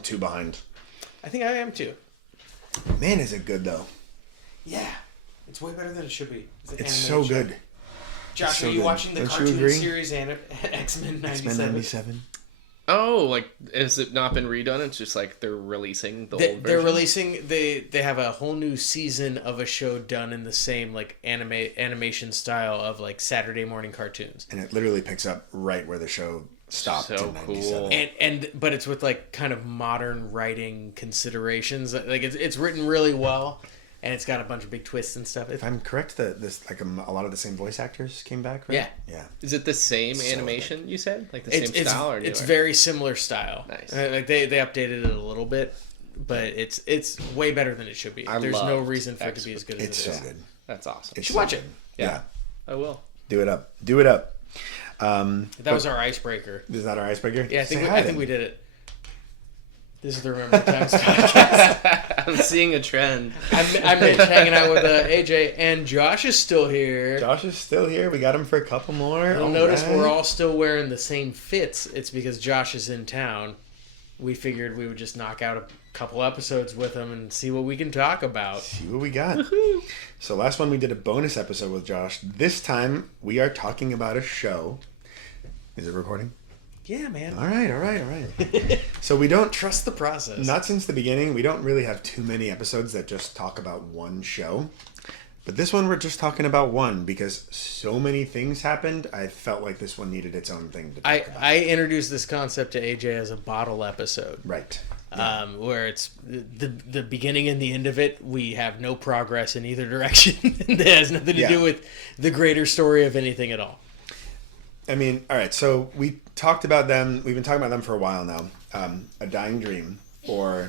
I'm 2 behind. I think I am too. Man, is it good though? Yeah. It's way better than it should be. It's so good. Josh, so are you good. watching the Don't you cartoon agree? series X-Men 97? X-Men 97. Oh, like, has it not been redone? It's just like they're releasing the old version? They're releasing, they have a whole new season of a show done in the same, like, animation style of, like, Saturday morning cartoons. And it literally picks up right where the show stopped So in 97. cool. But it's with, like, kind of modern writing considerations. Like, it's written really well, and it's got a bunch of big twists and stuff. If I'm correct, a lot of the same voice actors came back, right? Yeah. Is it the same animation, you said? Like the same style? Or it's very similar style. Nice. Like, they updated it a little bit, but it's way better than it should be. There's no reason for it to be as good as it is. It's so good. That's awesome. You should watch it. Yeah. I will. Do it up. Do it up. That was our icebreaker. Is that our icebreaker? Yeah, I think we did it. This is the Remember the Times podcast. I'm seeing a trend. I'm Mitch, hanging out with AJ, and Josh is still here. Josh is still here. We got him for a couple more. You'll notice we're all still wearing the same fits. It's because Josh is in town. We figured we would just knock out a couple episodes with him and see what we can talk about. See what we got. So last one we did a bonus episode with Josh. This time we are talking about a show. Is it recording? Yeah, man. All right. So we don't Trust the process. Not since the beginning. We don't really have too many episodes that just talk about one show. But this one we're just talking about one because so many things happened. I felt like this one needed its own thing to talk about. I introduced this concept to AJ as a bottle episode. Right. Where it's the beginning and the end of it, we have no progress in either direction. It has nothing to do with the greater story of anything at all. I mean, all right, so we talked about them. We've been talking about them for a while now. A Dying Dream, or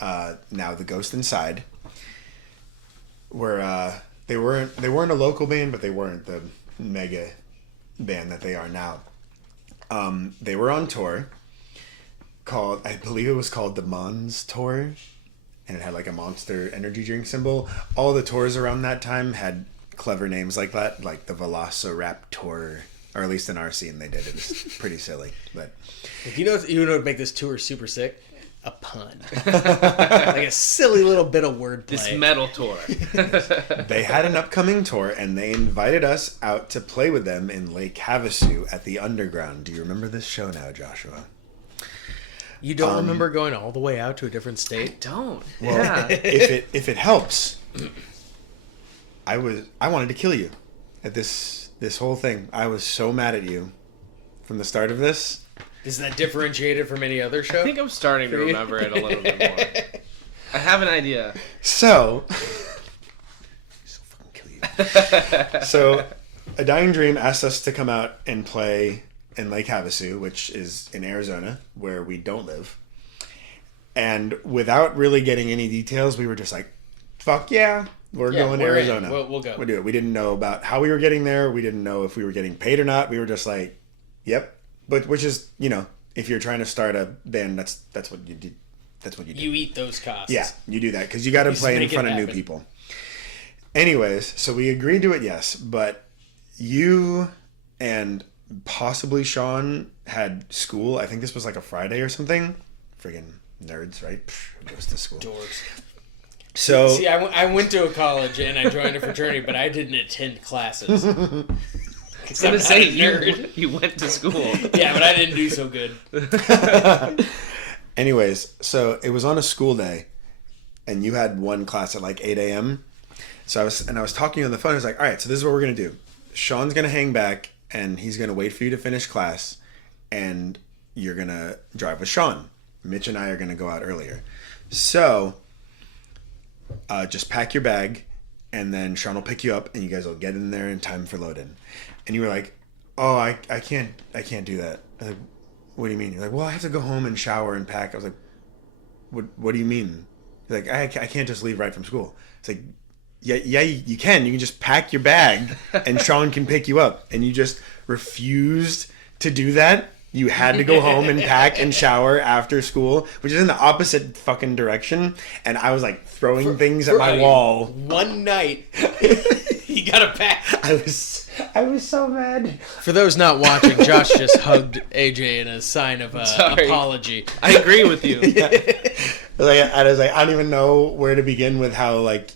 now The Ghost Inside, where they weren't a local band, but they weren't the mega band that they are now. They were on tour called, I believe it was called the Mons Tour, and it had like a Monster energy drink symbol. All the tours around that time had clever names like that, like the Velociraptor. Or at least in our scene they did. It was pretty silly. But You know what would make this tour super sick? A pun. Like a silly little bit of wordplay. This metal tour. they had an upcoming tour, and they invited us out to play with them in Lake Havasu at the Underground. Do you remember this show now, Joshua? You don't remember going all the way out to a different state? Don't. Well, Yeah. if it helps, I wanted to kill you at this whole thing. I was so mad at you from the start of this. Is that differentiated from any other show? I think I'm starting to remember it a little bit more. I have an idea. So, fucking kill you. So, A Dying Dream asked us to come out and play in Lake Havasu, which is in Arizona, where we don't live. And without really getting any details, we were just like, fuck yeah. We're going to Arizona. We'll go. We'll do it. We didn't know about how we were getting there. We didn't know if we were getting paid or not. We were just like, yep. But which is, if you're trying to start a band, that's what you do. That's what you do. You eat those costs. Yeah, you do that because you got to play in front of new people. Anyways, so we agreed to it, yes. But you and possibly Sean had school. I think this was like a Friday or something. Friggin' nerds, right? Who goes to school? Dorks. So See, I went to a college and I joined a fraternity, but I didn't attend classes. I was going to say, you went to school. Yeah, but I didn't do so good. Anyways, so it was on a school day, and you had one class at like 8 a.m. So I was talking to you on the phone. I was like, all right, so this is what we're going to do. Sean's going to hang back, and he's going to wait for you to finish class, and you're going to drive with Sean. Mitch and I are going to go out earlier. So just pack your bag, and then Sean will pick you up, and you guys will get in there in time for load-in. And you were like, oh, I can't do that. I was like, what do you mean? You're like, well, I have to go home and shower and pack. I was like, what do you mean? You're like, I can't just leave right from school. It's like, yeah, you can. You can just pack your bag, and Sean can pick you up. And you just refused to do that. You had to go home and pack and shower after school, which is in the opposite fucking direction. And I was like throwing things at my wall. One night, You got a pack. I was so mad. For those not watching, Josh just hugged AJ in a sign of Sorry. apology. I agree with you. I was like, I don't even know where to begin with how like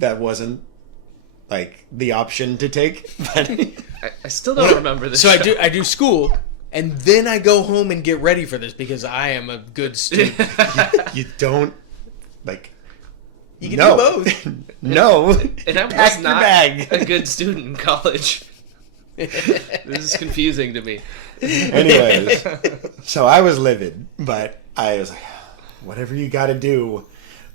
that wasn't like the option to take. But I still don't remember this. So show. I do school, and then I go home and get ready for this because I am a good student. you don't like. You can No. do both. No. And I Pack was your not bag. a good student in college. This is confusing to me. Anyways, so I was livid, but I was like, whatever you got to do.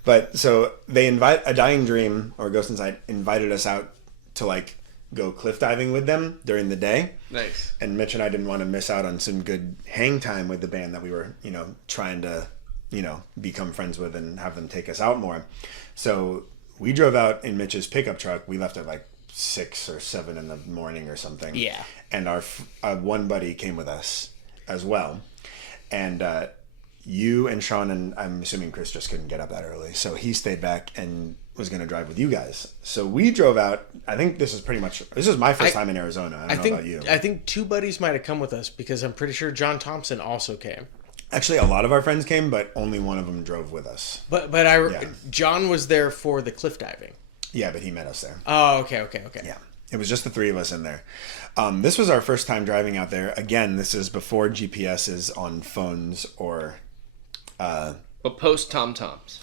But so they invite A Dying Dream or Ghost Inside invited us out to like go cliff diving with them during the day. Nice. And Mitch and I didn't want to miss out on some good hang time with the band that we were, trying to, become friends with and have them take us out more. So we drove out in Mitch's pickup truck. We left at like 6 or 7 in the morning or something. Yeah. And our one buddy came with us as well. And you and Sean and I'm assuming Chris just couldn't get up that early. So he stayed back and was going to drive with you guys. So we drove out. I think this is my first time in Arizona. I don't know about you. I think 2 buddies might have come with us because I'm pretty sure John Thompson also came. Actually, a lot of our friends came, but only one of them drove with us. But John was there for the cliff diving. Yeah, but he met us there. Oh, okay. Yeah. It was just the 3 of us in there. This was our first time driving out there. Again, this is before GPS is on phones or... But post Tom Toms.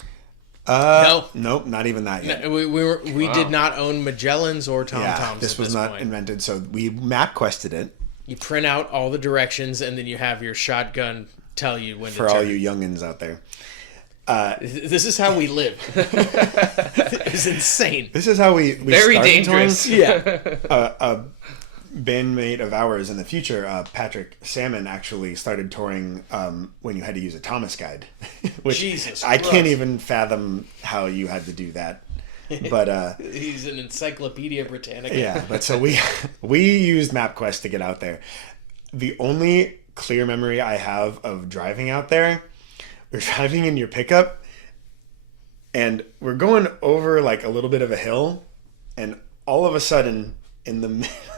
Nope, not even that yet. No, we did not own Magellans or Tom Toms. This was not invented. So we map quested it. You print out all the directions, and then you have your shotgun tell you when to turn. For all you youngins out there. This is how we live. It's insane. This is how we Very started dangerous. touring. Yeah. A bandmate of ours in the future, Patrick Salmon, actually started touring when you had to use a Thomas guide. Which Jesus I Christ. can't even fathom how you had to do that. But He's an Encyclopedia Britannica. yeah, but so we used MapQuest to get out there. The only clear memory I have of driving out there, we're driving in your pickup and we're going over like a little bit of a hill, and all of a sudden in the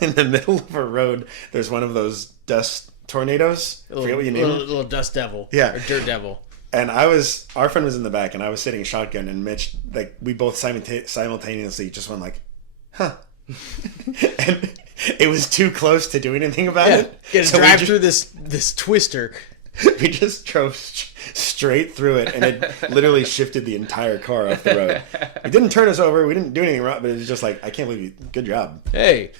middle of a road there's one of those dust tornadoes. I forget what you name it. Little dust devil. Yeah. Or dirt devil. And our friend was in the back, and I was sitting shotgun, and Mitch, like, we both simultaneously just went like, huh. And it was too close to do anything about it. Get to So drive through this twister. we just drove straight through it, and it literally shifted the entire car off the road. It didn't turn us over. We didn't do anything wrong, but it was just like, I can't believe you. Good job. Hey.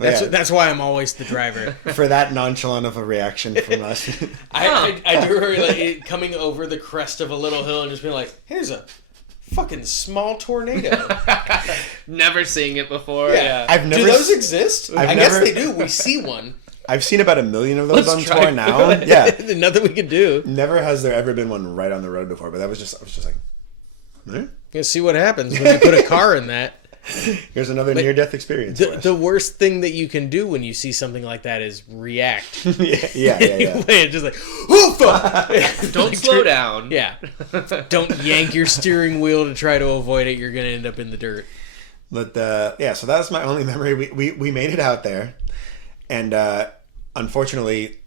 Yeah. That's why I'm always the driver. For that nonchalant of a reaction from us. I do remember like, coming over the crest of a little hill and just being like, here's a fucking small tornado. Never seeing it before. Yeah. I've never. Do those exist? I've I guess never- they do. We see one. I've seen about 1 million of those Let's on try tour now. Yeah. Nothing we can do. Never has there ever been one right on the road before, but I was just like, You see what happens when you put a car in that. here's another near-death experience. for us. The worst thing that you can do when you see something like that is react. yeah. Just like, oh fuck! Don't slow down. Yeah. Don't yank your steering wheel to try to avoid it. You're gonna end up in the dirt. But so that's my only memory. We made it out there, and unfortunately,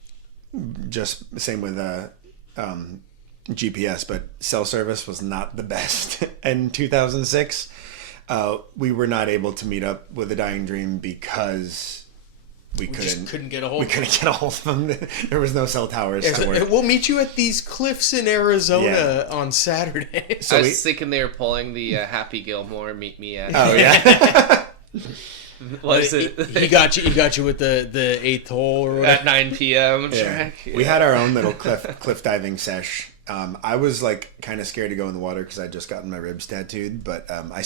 just the same with GPS, but cell service was not the best in 2006. We were not able to meet up with A Dying Dream because we couldn't get a hold We of couldn't get a hold of them. There was no cell towers. Yeah, that were- we'll meet you at these cliffs in Arizona on Saturday. So I was thinking they were pulling the Happy Gilmore "Meet Me at." Oh yeah. What is it? He got you with the 8th hole or whatever. At 9 p.m. Yeah. track. We had our own little cliff diving sesh. I was like kind of scared to go in the water because I'd just gotten my ribs tattooed, but I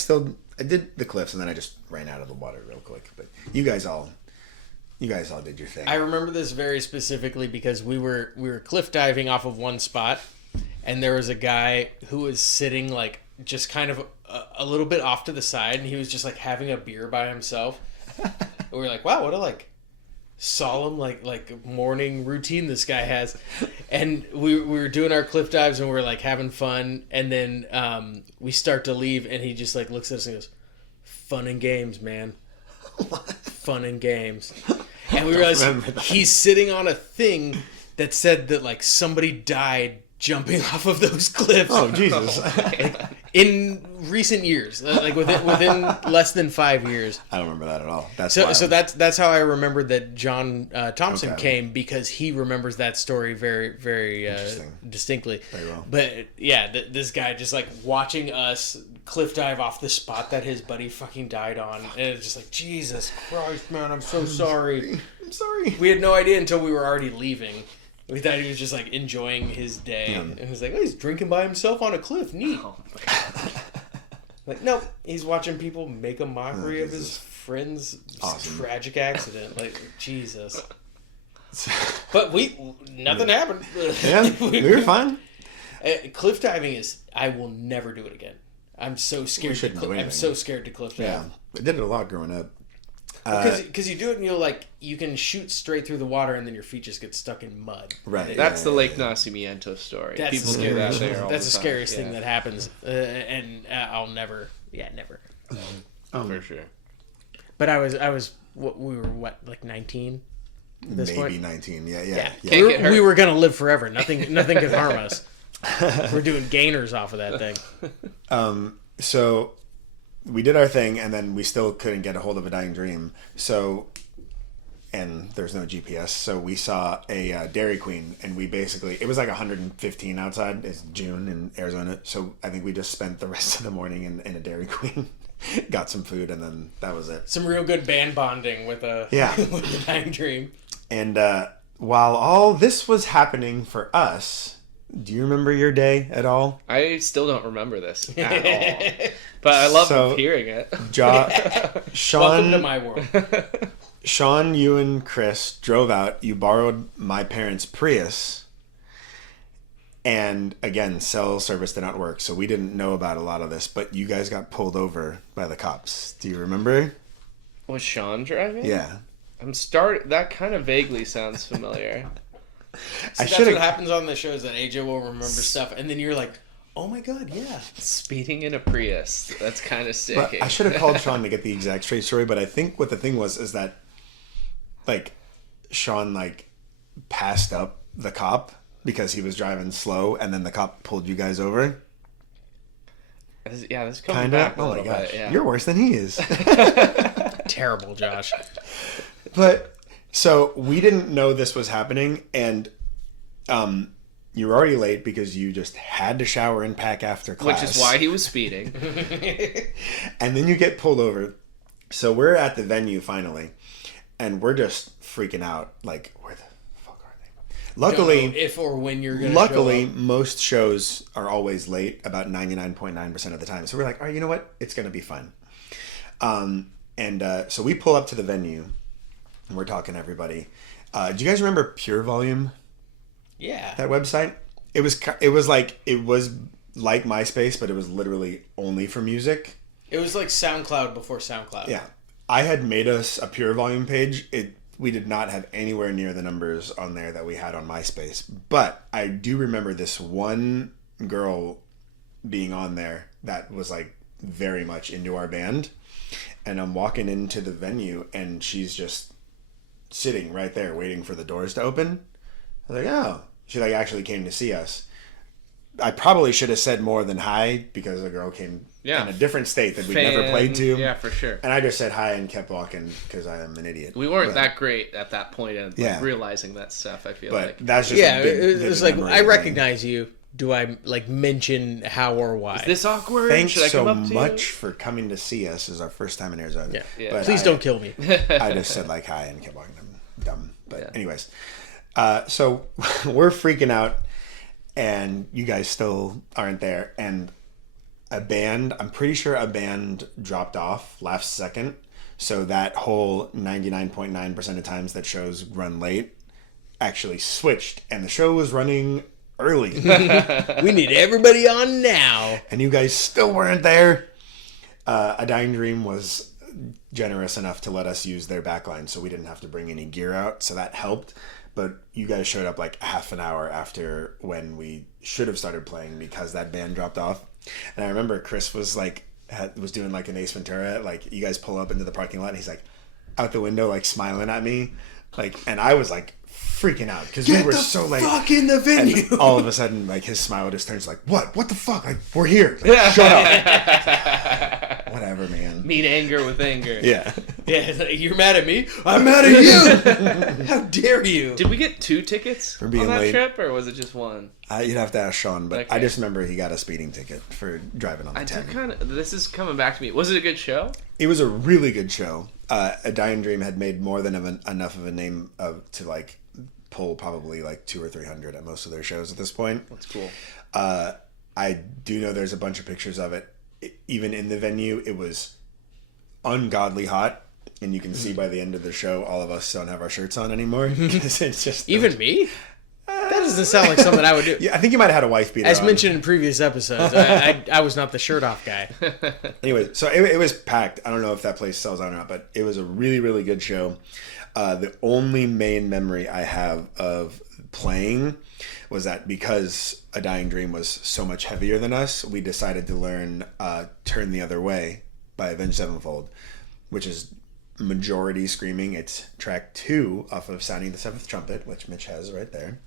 did the cliffs and then I just ran out of the water real quick. But you guys all did your thing. I remember this very specifically because we were cliff diving off of one spot, and there was a guy who was sitting like just kind of a little bit off to the side, and he was just like having a beer by himself. And we were like, wow, what a like solemn like morning routine this guy has. And we were doing our cliff dives and we were like having fun, and then we start to leave and he just like looks at us and goes, fun and games, man. Fun and games. And we realized he's sitting on a thing that said that like somebody died jumping off of those cliffs. Oh, Jesus. In recent years, like within less than 5 years. I don't remember that at all. That's So that's how I remembered that John Thompson Okay. came, because he remembers that story very, very distinctly. Very well. But yeah, this guy just like watching us cliff dive off the spot that his buddy fucking died on, and it's just like, Jesus Christ, man, I'm so sorry. I'm sorry. We had no idea until we were already leaving. We thought he was just like enjoying his day, and he was like, "Oh, he's drinking by himself on a cliff. Neat." Like, nope, he's watching people make a mockery of his friend's tragic accident. Like, Jesus. But nothing happened. Yeah, we were fine. Cliff diving I will never do it again. I'm so scared. I'm so scared to cliff dive. Yeah, I did it a lot growing up. Because you do it and you can shoot straight through the water and then your feet just get stuck in mud. Right. That's the Lake Nacimiento story. That's People the do that scariest. there all That's the the time. scariest thing that happens, and I'll never. Yeah, never. For sure. But I was. We were like 19 at this Maybe point. 19. Yeah. Can't get hurt. We were gonna live forever. Nothing could harm us. We're doing gainers off of that thing. So we did our thing, and then we still couldn't get a hold of a dying dream. So, and there's no GPS. So we saw a Dairy Queen, and we basically, it was like 115 outside. It's June in Arizona. So I think we just spent the rest of the morning in a Dairy Queen, got some food, and then that was it. Some real good band bonding with a with a dying dream. And while all this was happening for us, do you remember your day at all? I still don't remember this at all. But I love hearing it. Sean, Welcome to my world. Sean, you and Chris drove out. You borrowed my parents' Prius. And again, cell service did not work. So we didn't know about a lot of this. But you guys got pulled over by the cops. Do you remember? Was Sean driving? Yeah. That kind of vaguely sounds familiar. That's what happens on the shows, that AJ will remember stuff, and then you're like, oh my god, yeah. Speeding in a Prius. That's kind of sick. But I should have called Sean to get the exact straight story, but I think what the thing was is that, like, Sean, like, passed up the cop because he was driving slow, and then the cop pulled you guys over. Yeah, this coming back a Oh my little gosh. bit. Yeah. You're worse than he is. Terrible, Josh. But so we didn't know this was happening, and you were already late because you just had to shower and pack after class. Which is why he was speeding. And then you get pulled over. So we're at the venue finally, and we're just freaking out. Like, where the fuck are they? Luckily, Don't know if or when you're gonna show up. most shows are always late, about 99.9% of the time. So we're like, all right, you know what? It's gonna be fun. So we pull up to the venue, and we're talking to everybody. Do you guys remember Pure Volume? Yeah. That website? It was like MySpace, but it was literally only for music. It was like SoundCloud before SoundCloud. Yeah. I had made us a Pure Volume page. We did not have anywhere near the numbers on there that we had on MySpace. But I do remember this one girl being on there that was like very much into our band. And I'm walking into the venue, and she's just sitting right there waiting for the doors to open. I was like, oh. She like actually came to see us. I probably should have said more than hi, because the girl came in a different state that we'd never played to. Yeah, for sure. And I just said hi and kept walking because I am an idiot. We weren't that great at that point of realizing that stuff, I feel like. But that's just a big, it was like, I recognize you. Do I like mention how or why? Is this awkward? Thanks Should I so come up to much you? for coming to see us. It's our first time in Arizona. Yeah. But Please don't kill me. I just said like hi and kept walking. I'm dumb. But anyways. So we're freaking out, and you guys still aren't there. And I'm pretty sure a band dropped off last second. So that whole 99.9% of times that shows run late actually switched, and the show was running early. We need everybody on now. And you guys still weren't there. A Dying Dream was generous enough to let us use their backline, so we didn't have to bring any gear out, so that helped. But you guys showed up like half an hour after when we should have started playing because that band dropped off. And I remember Chris was like was doing like an Ace Ventura. Like you guys pull up into the parking lot, and he's like out the window, like smiling at me, like, and I was like freaking out because we were so like fuck in the venue. And all of a sudden, like his smile just turns like, what the fuck? Like we're here. Like, shut up. Whatever, man. Meet anger with anger. Yeah. Yeah, you're mad at me. I'm mad at you. How dare you? Did we get 2 tickets For being on that late. trip, or was it just 1? You'd have to ask Sean, but I Okay. just remember he got a speeding ticket for driving on the I 10. did kind of. This is coming back to me. Was it a good show? It was a really good show. A Dying Dream had made more than enough of a name to like pull probably like 200 or 300 at most of their shows at this point. That's cool. I do know there's a bunch of pictures of it. Even in the venue, it was ungodly hot. And you can see by the end of the show, all of us don't have our shirts on anymore. 'Cause it's just Even me? That doesn't sound like something I would do. Yeah, I think you might have had a wife beater As on. mentioned in previous episodes, I was not the shirt off guy. Anyway, so it was packed. I don't know if that place sells out or not, but it was a really, really good show. The only main memory I have of playing was that because A Dying Dream was so much heavier than us, we decided to learn Turn the Other Way by Avenged Sevenfold, which is majority screaming. It's track 2 off of Sounding the Seventh Trumpet, which Mitch has right there.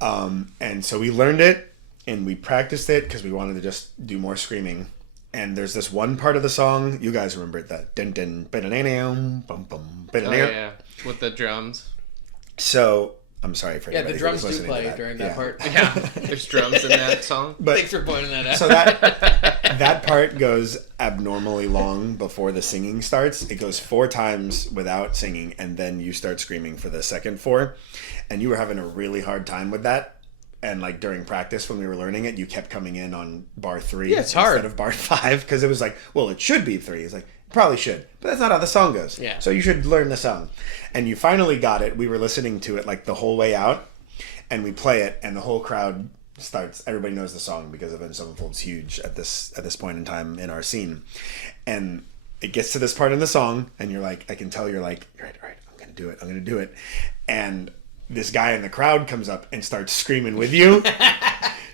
And so we learned it and we practiced it because we wanted to just do more screaming. And there's this one part of the song, you guys remember it, that dun dun bum bum Oh yeah, with the drums. So I'm sorry for Yeah, the anybody drums who was do listening to play that. during that part. Yeah, there's drums in that song. But Thanks for pointing that out. so that part goes abnormally long before the singing starts. It goes 4 times without singing, and then you start screaming for the second 4. And you were having a really hard time with that. And like during practice when we were learning it, you kept coming in on bar 3 Yeah, it's hard. instead of bar 5 because it was like, well, it should be 3. It's like, probably should, but that's not how the song goes. Yeah. So you should learn the song. And you finally got it. We were listening to it like the whole way out, and we play it, and the whole crowd starts. Everybody knows the song because Avenged Sevenfold's huge at this point in time in our scene, and it gets to this part in the song, and you're like, I can tell you're like, all right, I'm gonna do it, and this guy in the crowd comes up and starts screaming with you.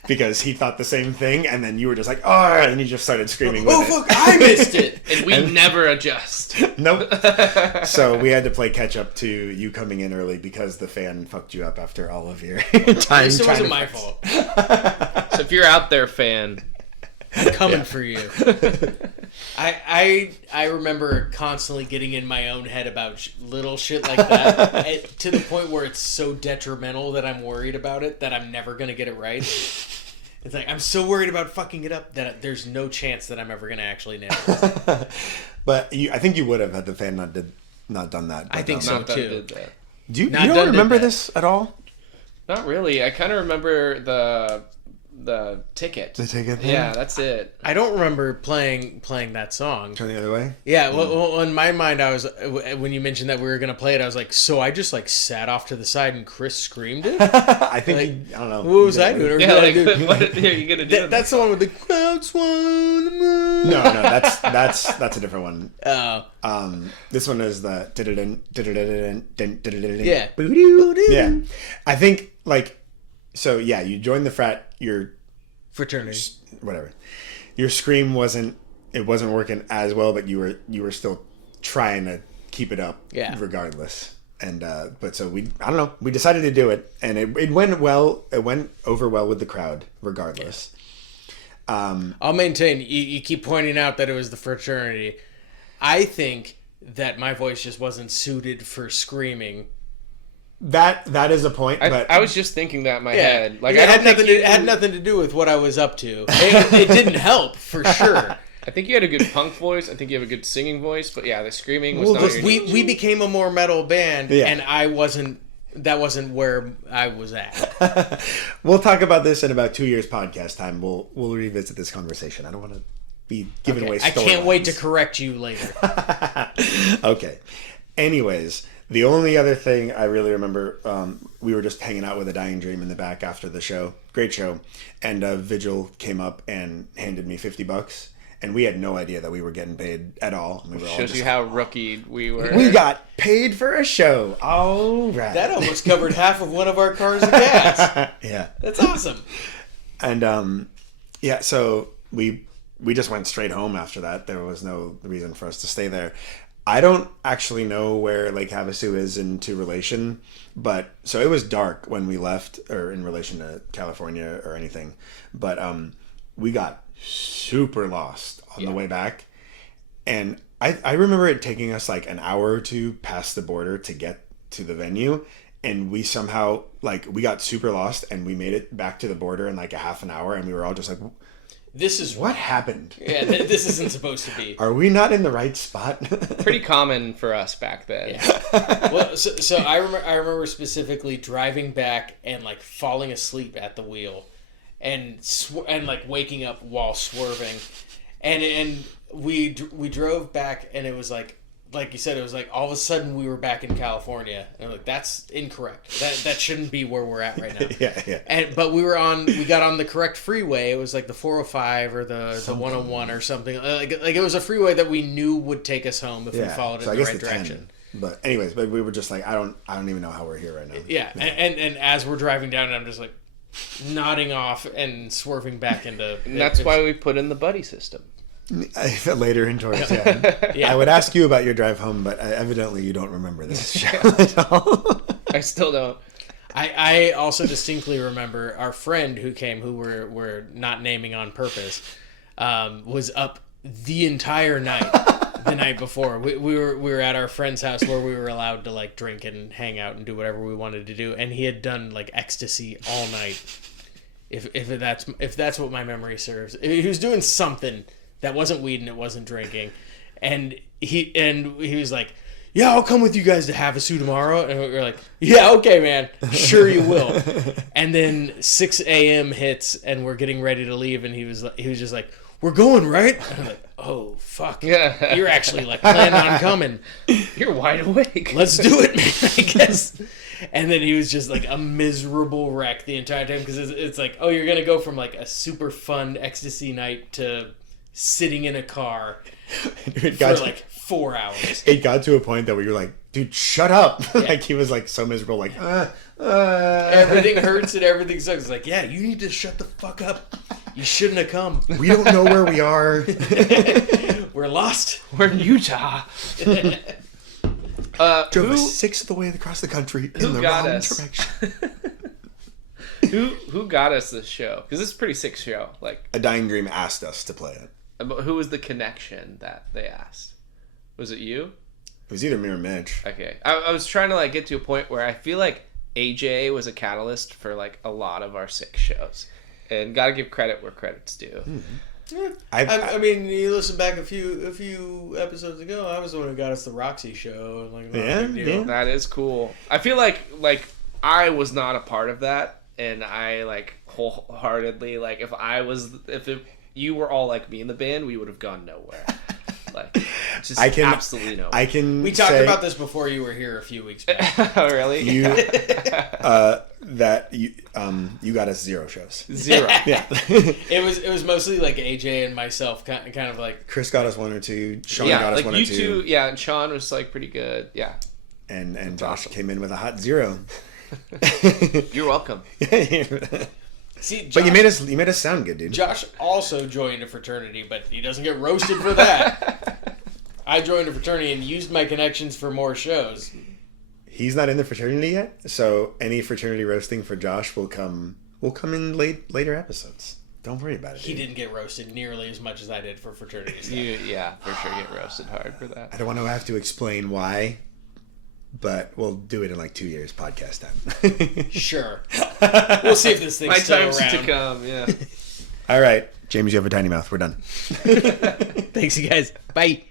Because he thought the same thing, and then you were just like, "Oh!" and you just started screaming with oh it. fuck! I missed it. And we never adjust. Nope. So we had to play catch up to you coming in early because the fan fucked you up after all of your time. This trying wasn't to my fix- fault. So if you're out there, fan, I'm coming for you. I remember constantly getting in my own head about little shit like that, to the point where it's so detrimental that I'm worried about it that I'm never gonna get it right. It's like I'm so worried about fucking it up that there's no chance that I'm ever gonna actually nail it. But I think you would have had the fan not done that. I But, think so. not that too. did that. Do you, Not you done don't did remember that. this at all? Not really. I kind of remember the ticket. The ticket thing? Yeah, that's it. I don't remember playing that song. Turn the other way. Yeah, well, in my mind, I was when you mentioned that we were gonna play it, I was like, so I just like sat off to the side and Chris screamed it. I think Like, I don't know. What was I doing? Or Yeah, did I do- what are you gonna do? That's the one with the clouds swung the moon. No, that's a different one. Oh, This one is the yeah. yeah. I think like so. Yeah, you joined the frat. Your Fraternity. whatever. Your scream wasn't working as well, but you were still trying to keep it up. Yeah. Regardless. And but so I don't know. We decided to do it, and it went well. It went over well with the crowd, regardless. I'll maintain. You keep pointing out that it was the fraternity. I think that my voice just wasn't suited for screaming. That is a point, but I was just thinking that in my head. Like it I had don't think nothing. It had nothing to do with what I was up to. It didn't help for sure. I think you had a good punk voice. I think you have a good singing voice. But yeah, the screaming was Well, not this- your We became a more metal band, Yeah. and I wasn't. That wasn't where I was at. we'll talk about this in about 2 years podcast time. We'll revisit this conversation. I don't want to be giving away I can't wait to storylines. correct you later. Okay. Anyways, the only other thing I really remember, we were just hanging out with A Dying Dream in the back after the show. Great show. And Vigil came up and handed me $50. And we had no idea that we were getting paid at all. We were all shows just, you how rookie we were. we got paid for a show. All right. That almost covered half of one of our cars of gas. Yeah. That's awesome. And yeah, so we we just went straight home after that. There was no reason for us to stay there. I don't actually know where Lake Havasu is into relation, but so it was dark when we left, or in relation to California or anything. But we got super lost on the way back, and I remember it taking us like an hour or two past the border to get to the venue, and we somehow like we got super lost, and we made it back to the border in like a half an hour, and we were all just like, this is what happened? Yeah, this isn't supposed to be. Are we not in the right spot? Pretty common for us back then. Yeah. Well, so I remember specifically driving back and like falling asleep at the wheel, and like waking up while swerving, and we drove back, and it was like you said, it was like all of a sudden we were back in California, and I'm like, that's incorrect. That shouldn't be where we're at right now. Yeah. But we got on the correct freeway. It was like the 405 or the 101 or something. Like it was a freeway that we knew would take us home if we followed it in the right direction. But anyways, we were just like, I don't even know how we're here right now. Yeah. And as we're driving down, I'm just like nodding off and swerving back into. And that's why we put in the buddy system. Later in towards, yeah. I would ask you about your drive home, but evidently you don't remember this show at all. I still don't. I also distinctly remember our friend who came, who we're not naming on purpose, was up the entire night the night before. We were at our friend's house where we were allowed to like drink and hang out and do whatever we wanted to do, and he had done like ecstasy all night. If that's what my memory serves, he was doing something that wasn't weed and it wasn't drinking, and he was like, yeah, I'll come with you guys to Havasu tomorrow. And we were like, yeah, okay, man. Sure you will. And then 6 a.m. hits, and we're getting ready to leave, and he was just like, we're going, right? And I'm like, oh, fuck. Yeah. You're actually, like, planning on coming. You're wide awake. Let's do it, man, I guess. And then he was just, like, a miserable wreck the entire time, because it's like, oh, you're going to go from, like, a super fun ecstasy night to sitting in a car for, like, 4 hours. It got to a point that we were like, dude, shut up. Yeah. Like, he was like so miserable, like everything hurts and everything sucks. It's like, yeah, you need to shut the fuck up. You shouldn't have come. We don't know where we are. We're lost. We're in Utah. Drove a sixth of the way across the country in the wrong direction. Who got us this show? Because it's a pretty sick show. Like, A Dying Dream asked us to play it. But who was the connection that they asked? Was it you? It was either me or Mitch. Okay. I was trying to like get to a point where I feel like AJ was a catalyst for like a lot of our sick shows. And gotta give credit where credit's due. Yeah. I mean, you listen back a few episodes ago, I was the one who got us the Roxy show. Like, yeah. That is cool. I feel like I was not a part of that, and I like wholeheartedly like if you were all like me in the band, we would have gone nowhere. Like, just absolutely no. We talked about this before you were here a few weeks back. Oh, really? You got us 0 shows. 0. Yeah. It was mostly like AJ and myself, kind of like Chris got us 1 or 2. Sean got us like 1 or 2. You two, yeah, and Sean was like pretty good. Yeah. And Josh came in with a hot 0. You're welcome. See, Josh, but you made us sound good, dude. Josh also joined a fraternity, but he doesn't get roasted for that. I joined a fraternity and used my connections for more shows. He's not in the fraternity yet, so any fraternity roasting for Josh will come in later episodes. Don't worry about it. He didn't get roasted nearly as much as I did for fraternity stuff. Yeah, for sure get roasted hard for that. I don't want to have to explain why, but we'll do it in like 2 years podcast time. Sure. We'll see if this thing's still around. My time's to come, yeah. All right. James, you have a tiny mouth. We're done. Thanks, you guys. Bye.